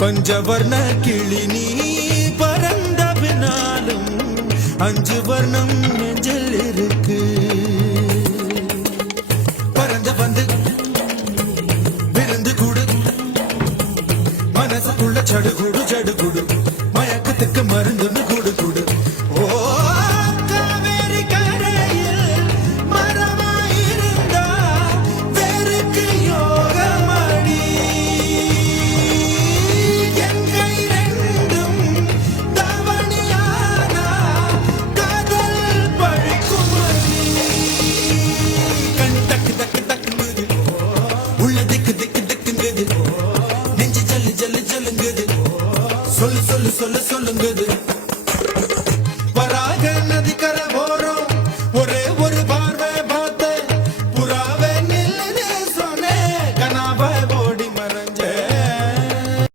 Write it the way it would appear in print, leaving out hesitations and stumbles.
பஞ்சவர்ண கிளி நீ பறந்த பின்னாலும் 5 வர்ணம் நெஞ்சில் இருக்கு. பறந்து வந்து விருந்து கூடு மனசுக்குள்ள சடுகுடு சடுகுடு மயக்கத்துக்கு மருந்துன்னு கூடு கூடு. சொல்லு சொல்லு சொல்லு சொல்லுங்குது.